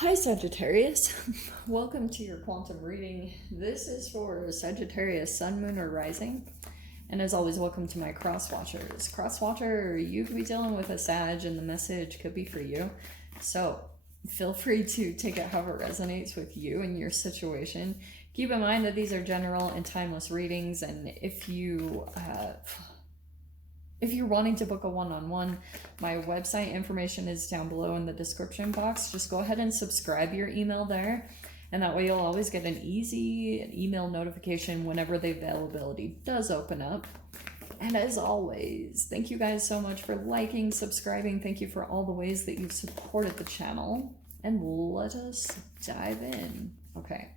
Hi Sagittarius, welcome to your quantum reading. This is for Sagittarius, Sun, Moon, or Rising. And as always, welcome to my cross watchers. Cross watcher, you could be dealing with a Sag and the message could be for you. So feel free to take it however it resonates with you and your situation. Keep in mind that these are general and timeless readings, and if you're wanting to book a one-on-one, my website information is down below in the description box. Just go ahead and subscribe your email there, and that way you'll always get an easy email notification whenever the availability does open up. And as always, thank you guys so much for liking, subscribing. Thank you for all the ways that you've supported the channel. And let us dive in. Okay.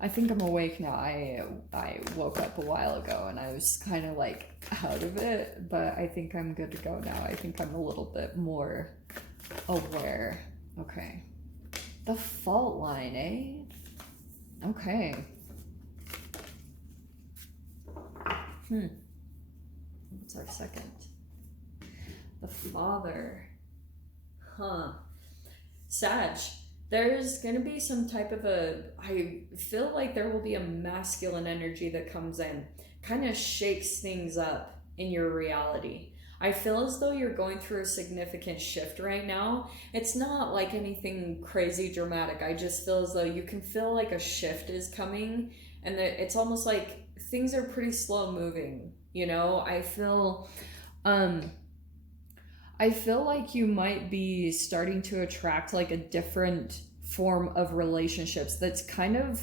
I think I'm awake now. I woke up a while ago and I was kind of like out of it, but I think I'm good to go now. I think I'm a little bit more aware. Okay. The fault line, eh? Okay. What's our second? The father. Sag. There's going to be some type of I feel like there will be a masculine energy that comes in, kind of shakes things up in your reality. I feel as though you're going through a significant shift right now. It's not like anything crazy dramatic. I just feel as though you can feel like a shift is coming, and that it's almost like things are pretty slow moving. You know, I feel like you might be starting to attract like a different form of relationships that's kind of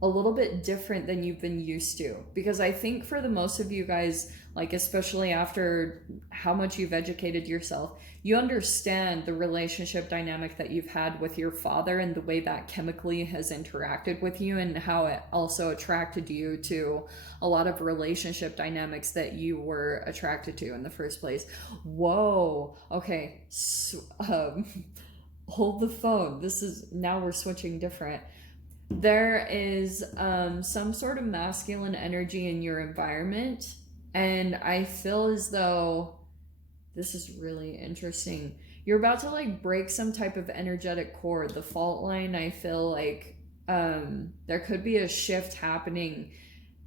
a little bit different than you've been used to. Because I think for the most of you guys, like especially after how much you've educated yourself, you understand the relationship dynamic that you've had with your father and the way that chemically has interacted with you, and how it also attracted you to a lot of relationship dynamics that you were attracted to in the first place. Whoa. Okay. So, hold the phone. Now we're switching different. There is some sort of masculine energy in your environment, and I feel as though this is really interesting. You're about to like break some type of energetic cord. The fault line, I feel like there could be a shift happening,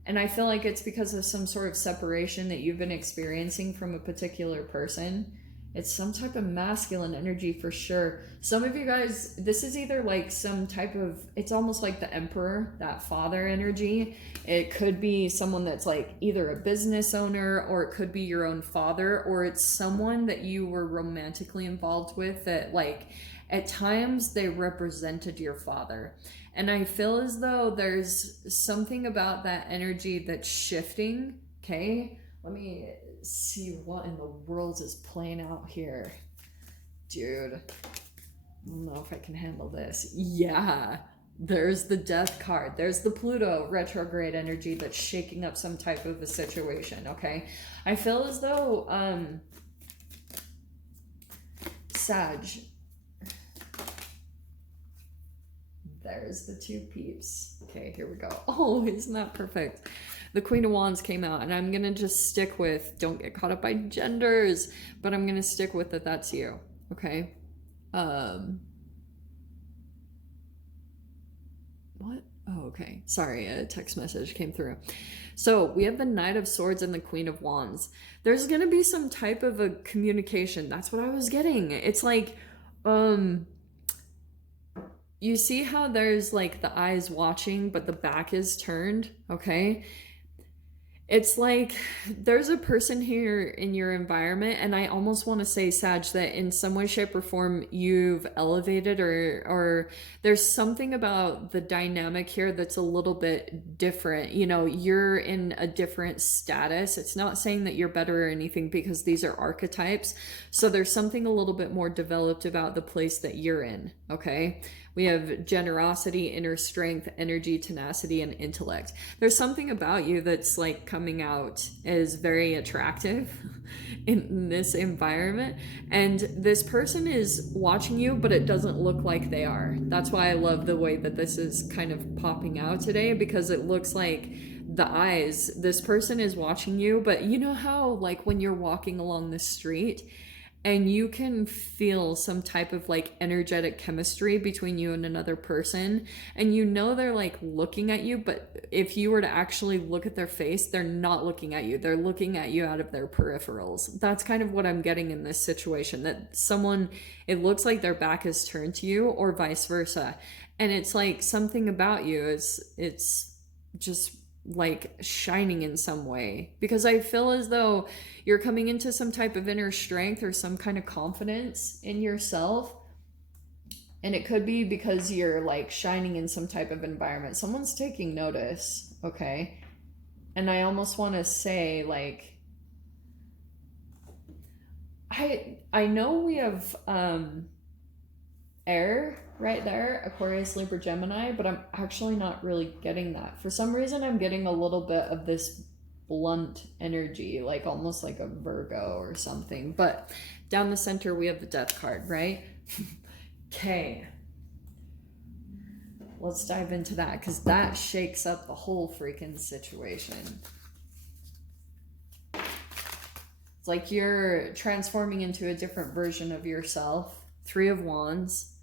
and I feel like it's because of some sort of separation that you've been experiencing from a particular person. It's some type of masculine energy for sure. Some of you guys, this is either like some type of, it's almost like the emperor, that father energy. It could be someone that's like either a business owner, or it could be your own father, or it's someone that you were romantically involved with that like at times they represented your father. And I feel as though there's something about that energy that's shifting. Okay, let me see what in the world is playing out here. Dude, I don't know if I can handle this. Yeah, there's the death card. There's the Pluto retrograde energy that's shaking up some type of a situation, okay? I feel as though, Sag, there's the two peeps. Okay, here we go. Oh, isn't that perfect? The Queen of Wands came out, and I'm gonna just stick with, don't get caught up by genders, but I'm gonna stick with that that's you, okay? What? Oh, okay. Sorry, a text message came through. So we have the Knight of Swords and the Queen of Wands. There's gonna be some type of a communication. That's what I was getting. It's like, you see how there's like the eyes watching, but the back is turned, okay? It's like there's a person here in your environment, and I almost want to say, Sag, that in some way, shape, or form you've elevated, or there's something about the dynamic here that's a little bit different. You know, you're in a different status. It's not saying that you're better or anything, because these are archetypes. So there's something a little bit more developed about the place that you're in, okay? We have generosity, inner strength, energy, tenacity, and intellect. There's something about you that's like coming out as very attractive in this environment. And this person is watching you, but it doesn't look like they are. That's why I love the way that this is kind of popping out today, because it looks like the eyes, this person is watching you, but you know how like when you're walking along the street and you can feel some type of like energetic chemistry between you and another person, and you know they're like looking at you, but if you were to actually look at their face, they're not looking at you, they're looking at you out of their peripherals. That's kind of what I'm getting in this situation, that someone, it looks like their back is turned to you or vice versa, and it's like something about you is, it's just like shining in some way, because I feel as though you're coming into some type of inner strength or some kind of confidence in yourself. And it could be because you're like shining in some type of environment. Someone's taking notice, okay? And I almost want to say like, I know we have air right there, Aquarius, Libra, Gemini, but I'm actually not really getting that. For some reason, I'm getting a little bit of this blunt energy, like almost like a Virgo or something. But down the center, we have the Death card, right? Okay. Let's dive into that, because that shakes up the whole freaking situation. It's like you're transforming into a different version of yourself. Three of Wands.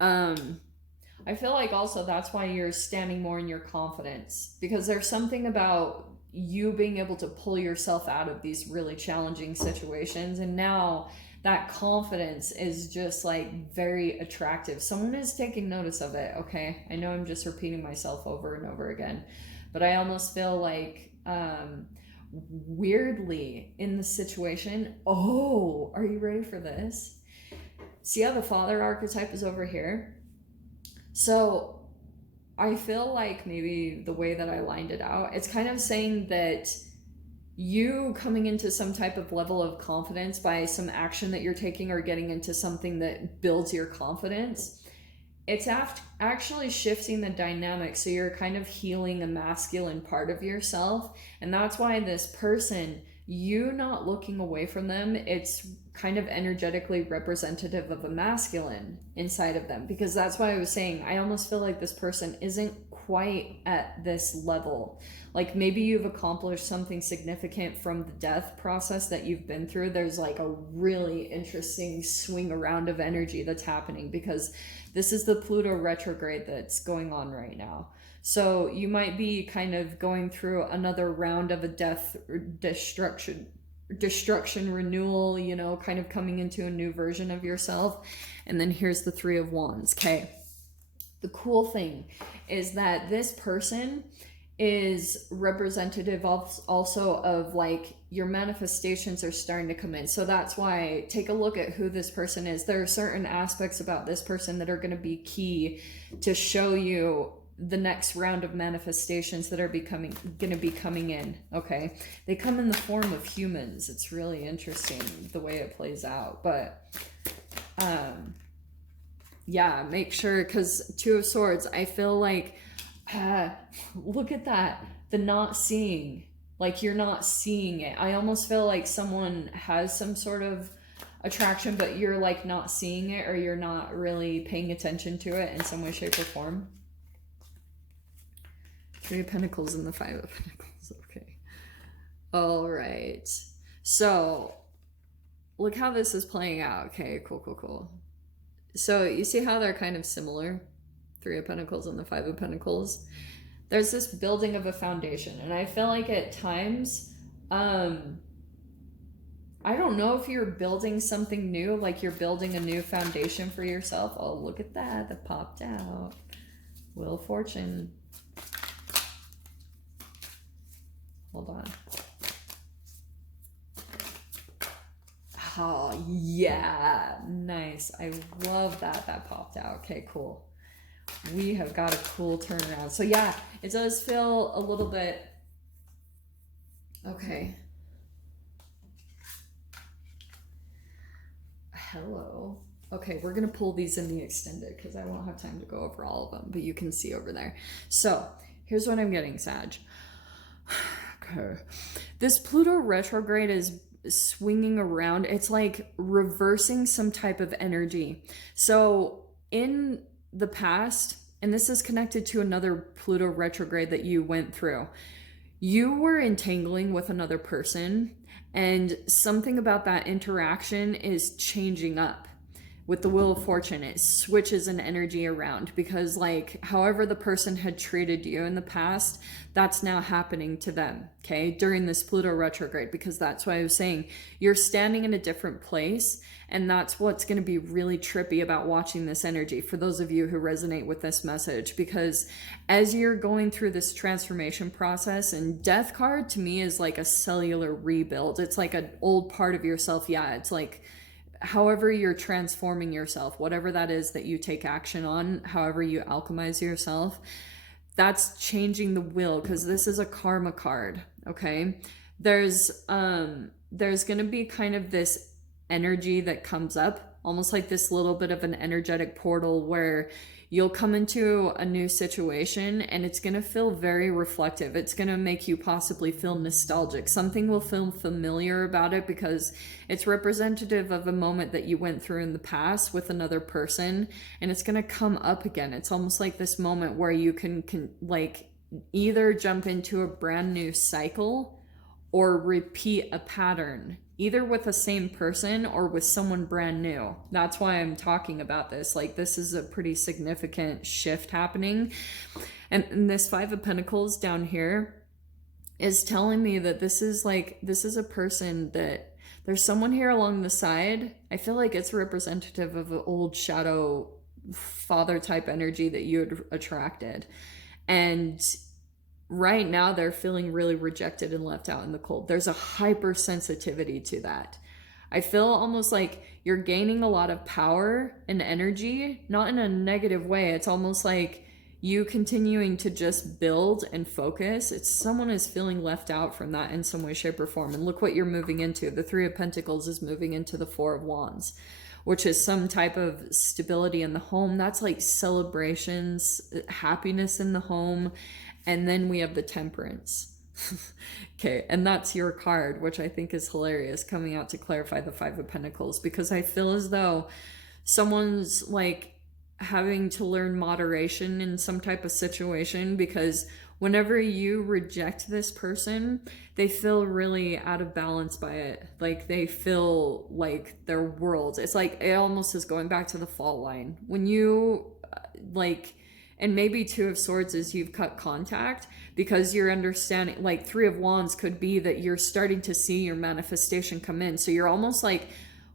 I feel like also that's why you're standing more in your confidence, because there's something about you being able to pull yourself out of these really challenging situations, and now that confidence is just like very attractive. Someone is taking notice of it, okay? I know I'm just repeating myself over and over again, but I almost feel like weirdly in the situation. Oh, are you ready for this? See how the father archetype is over here? So I feel like maybe the way that I lined it out, it's kind of saying that you coming into some type of level of confidence by some action that you're taking or getting into something that builds your confidence, it's actually shifting the dynamic. So you're kind of healing a masculine part of yourself. And that's why this person, you not looking away from them, it's kind of energetically representative of a masculine inside of them, because that's why I was saying I almost feel like this person isn't quite at this level. Like maybe you've accomplished something significant from the death process that you've been through. There's like a really interesting swing around of energy that's happening, because this is the Pluto retrograde that's going on right now. So you might be kind of going through another round of a death or destruction renewal, you know, kind of coming into a new version of yourself. And then here's the Three of Wands. Okay, the cool thing is that this person is representative also of like your manifestations are starting to come in. So that's why take a look at who this person is. There are certain aspects about this person that are going to be key to show you the next round of manifestations that are going to be coming in. Okay, they come in the form of humans. It's really interesting the way it plays out. But yeah, make sure, because Two of Swords, I feel like look at that, the not seeing, like you're not seeing it. I almost feel like someone has some sort of attraction, but you're like not seeing it, or you're not really paying attention to it in some way, shape, or form. Three of Pentacles and the Five of Pentacles. Okay. All right. So look how this is playing out. Okay, cool. So you see how they're kind of similar? Three of Pentacles and the Five of Pentacles. There's this building of a foundation. And I feel like at times, I don't know if you're building something new, like you're building a new foundation for yourself. Oh, look at that. That popped out. Wheel of Fortune. Hold on. Oh, yeah. Nice. I love that. That popped out. Okay, cool. We have got a cool turnaround. So yeah, it does feel a little bit... Okay. Hello. Okay, we're going to pull these in the extended because I won't have time to go over all of them, but you can see over there. So here's what I'm getting, Sag. Okay. This Pluto retrograde is swinging around. It's like reversing some type of energy. So in the past, and this is connected to another Pluto retrograde that you went through, you were entangling with another person, And something about that interaction is changing up. With the Wheel of Fortune, it switches an energy around because, like, however the person had treated you in the past, that's now happening to them, okay, during this Pluto retrograde, because that's why I was saying you're standing in a different place. And that's what's going to be really trippy about watching this energy for those of you who resonate with this message, because as you're going through this transformation process, and Death card to me is like a cellular rebuild. It's like an old part of yourself. Yeah, it's like however you're transforming yourself, whatever that is that you take action on, however you alchemize yourself, that's changing the will, because this is a karma card, okay? There's going to be kind of this energy that comes up, almost like this little bit of an energetic portal where you'll come into a new situation and it's going to feel very reflective. It's going to make you possibly feel nostalgic. Something will feel familiar about it because it's representative of a moment that you went through in the past with another person, and it's going to come up again. It's almost like this moment where you can like either jump into a brand new cycle or repeat a pattern, either with the same person or with someone brand new. That's why I'm talking about this. Like, this is a pretty significant shift happening. And this Five of Pentacles down here is telling me that this is a person that there's someone here along the side. I feel like it's representative of an old shadow father type energy that you had attracted. And right now they're feeling really rejected and left out in the cold. There's a hypersensitivity to that. I feel almost like you're gaining a lot of power and energy, not in a negative way. It's almost like you continuing to just build and focus. It's someone is feeling left out from that in some way, shape, or form. And look what you're moving into. The Three of Pentacles is moving into the Four of Wands, which is some type of stability in the home. That's like celebrations, happiness in the home. And then we have the Temperance. Okay, and that's your card, which I think is hilarious, coming out to clarify the Five of Pentacles, because I feel as though someone's like having to learn moderation in some type of situation, because whenever you reject this person, they feel really out of balance by it. Like, they feel like their world, it's like it almost is going back to the fault line. When you like, and maybe Two of Swords is you've cut contact because you're understanding, like Three of Wands could be that you're starting to see your manifestation come in. So you're almost like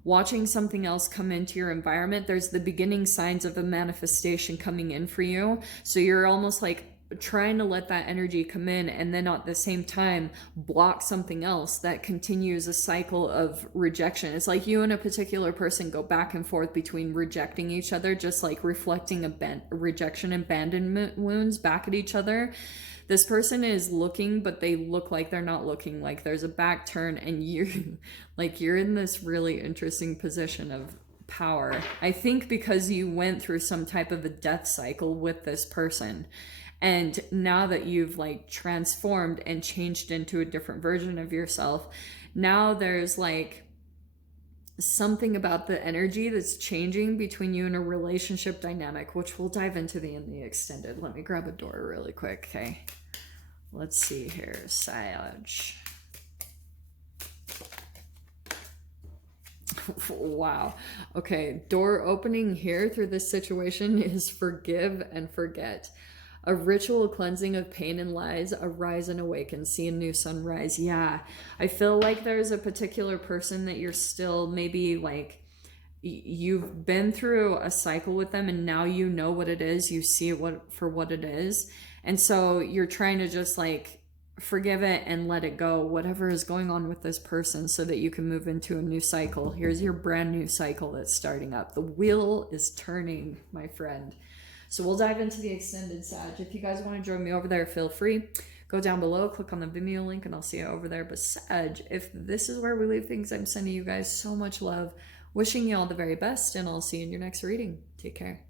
watching something else come into your environment. There's the beginning signs of a manifestation coming in for you. So you're almost like trying to let that energy come in, and then at the same time block something else that continues a cycle of rejection. It's like you and a particular person go back and forth between rejecting each other, just like reflecting rejection and abandonment wounds back at each other. This person is looking, but they look like they're not looking. Like there's a back turn, and you're in this really interesting position of power. I think because you went through some type of a death cycle with this person. And now that you've like transformed and changed into a different version of yourself, now there's like something about the energy that's changing between you and a relationship dynamic, which we'll dive into in the extended. Let me grab a door really quick. Okay. Let's see here. Sag. Wow. Okay. Door opening here through this situation is forgive and forget. A ritual cleansing of pain and lies, arise and awaken, see a new sunrise. Yeah, I feel like there's a particular person that you're still maybe like, you've been through a cycle with them and now you know what it is. You see it for what it is. And so you're trying to just like forgive it and let it go, whatever is going on with this person, so that you can move into a new cycle. Here's your brand new cycle that's starting up. The wheel is turning, my friend. So we'll dive into the extended Sag. If you guys want to join me over there, feel free. Go down below, click on the Vimeo link, and I'll see you over there. But Sag, if this is where we leave things, I'm sending you guys so much love. Wishing you all the very best, and I'll see you in your next reading. Take care.